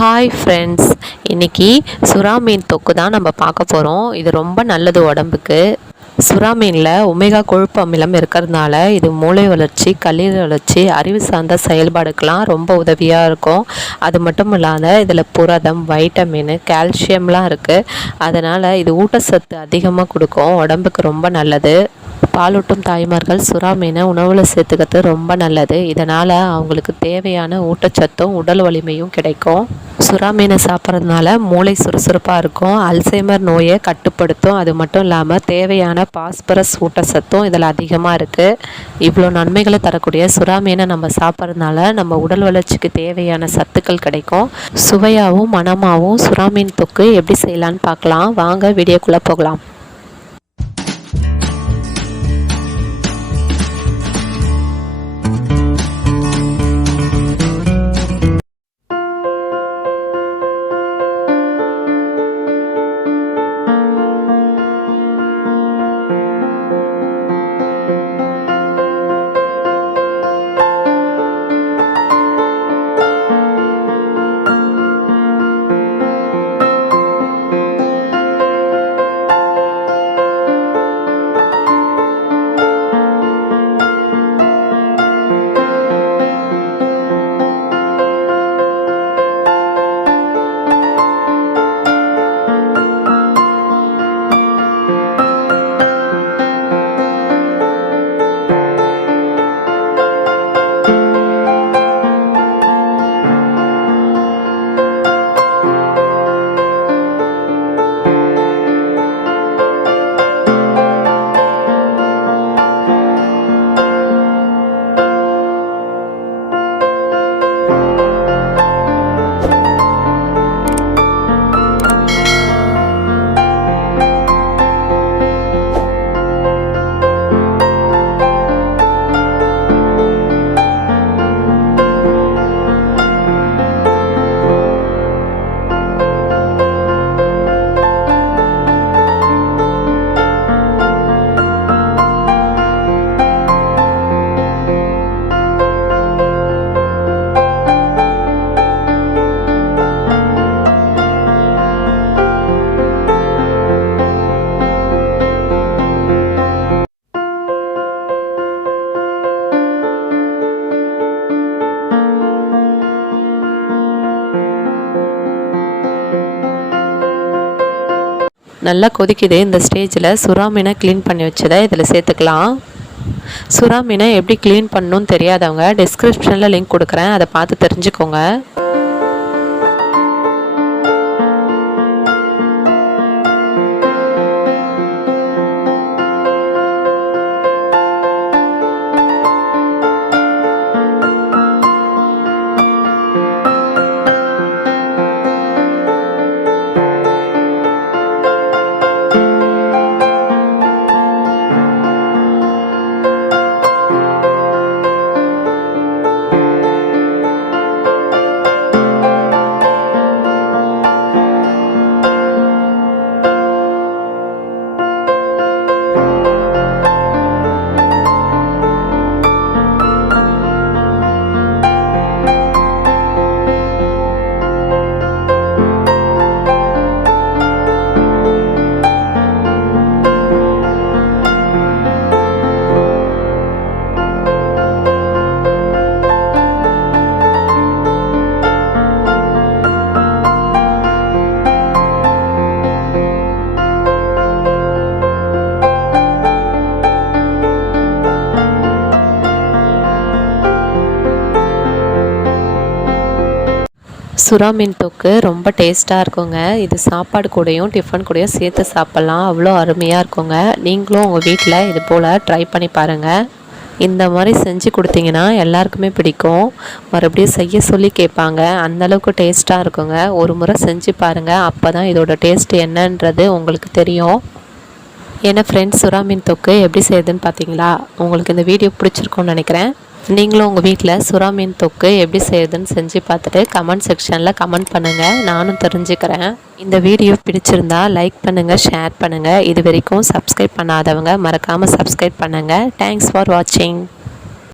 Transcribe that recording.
Hi friends, இன்றைக்கி சுறா மீன் தொக்கு தான் நம்ம பார்க்க போகிறோம். இது ரொம்ப நல்லது உடம்புக்கு. சுறா மீனில் ஒமேகா கொழுப்பு அமிலம் இருக்கிறதுனால இது மூளை வளர்ச்சி, கல்லீரல் வளர்ச்சி, அறிவு சார்ந்த செயல்பாடுக்கெலாம் ரொம்ப உதவியாக இருக்கும். அது மட்டும் இல்லாத இதில் புரதம், வைட்டமின், கால்சியம்லாம் இருக்குது. அதனால் இது ஊட்டச்சத்து அதிகமாக கொடுக்கும், உடம்புக்கு ரொம்ப நல்லது. பாலூட்டும் தாய்மார்கள் சுறா மீனை உணவில் சேர்த்துக்கிறது ரொம்ப நல்லது. இதனால் அவங்களுக்கு தேவையான ஊட்டச்சத்தும் உடல் வலிமையும் கிடைக்கும். சுறா மீனை சாப்பிட்றதுனால மூளை சுறுசுறுப்பாக இருக்கும், அல்சைமர் நோயை கட்டுப்படுத்தும். அது மட்டும் இல்லாமல் தேவையான பாஸ்பரஸ் ஊட்டச்சத்தும் இதில் அதிகமாக இருக்குது. இவ்வளோ நன்மைகளை தரக்கூடிய சுறா மீனை நம்ம சாப்பிட்றதுனால நம்ம உடல் வளர்ச்சிக்கு தேவையான சத்துக்கள் கிடைக்கும். சுவையாகவும் மணமாகவும் சுறா மீன் தொக்கு எப்படி செய்யலான்னு பார்க்கலாம். வாங்க வீடியோக்குள்ளே போகலாம். நல்லா கொதிக்குது. இந்த ஸ்டேஜில் சுறா மீனை க்ளீன் பண்ணி வச்சதை இதில் சேர்த்துக்கலாம். சுறா மீனை எப்படி க்ளீன் பண்ணணும்னு தெரியாதவங்க டிஸ்கிரிப்ஷனில் லிங்க் கொடுக்குறேன், அதை பார்த்து தெரிஞ்சுக்கோங்க. சுறா மீன் தொக்கு ரொம்ப டேஸ்ட்டாக இருக்குங்க. இது சாப்பாடு கூடயும் டிஃபன் கூடயும் சேர்த்து சாப்பிட்லாம், அவ்வளோ அருமையாக இருக்குங்க. நீங்களும் உங்கள் வீட்டில் இது போல் ட்ரை பண்ணி பாருங்கள். இந்த மாதிரி செஞ்சு கொடுத்தீங்கன்னா எல்லாருக்குமே பிடிக்கும், மறுபடியும் செய்ய சொல்லி கேட்பாங்க. அந்தளவுக்கு டேஸ்ட்டாக இருக்குங்க. ஒரு முறை செஞ்சு பாருங்கள், அப்போ தான் இதோட டேஸ்ட் என்னன்றது உங்களுக்கு தெரியும். ஏன்னா ஃப்ரெண்ட்ஸ், சுறா மீன் தொக்கு எப்படி செய்யுதுன்னு பார்த்தீங்களா? உங்களுக்கு இந்த வீடியோ பிடிச்சிருக்கும்னு நினைக்கிறேன். நீங்களும் உங்கள் வீட்டில் சுறா மீன் தொக்கு எப்படி செய்யுதுன்னு செஞ்சு பார்த்துட்டு கமெண்ட் செக்ஷனில் கமெண்ட் பண்ணுங்கள், நானும் தெரிஞ்சுக்கிறேன். இந்த வீடியோ பிடிச்சிருந்தா லைக் பண்ணுங்கள், ஷேர் பண்ணுங்கள். இது வரைக்கும் சப்ஸ்கிரைப் பண்ணாதவங்க மறக்காமல் சப்ஸ்கிரைப் பண்ணுங்கள். தேங்க்ஸ் ஃபார் வாட்சிங்.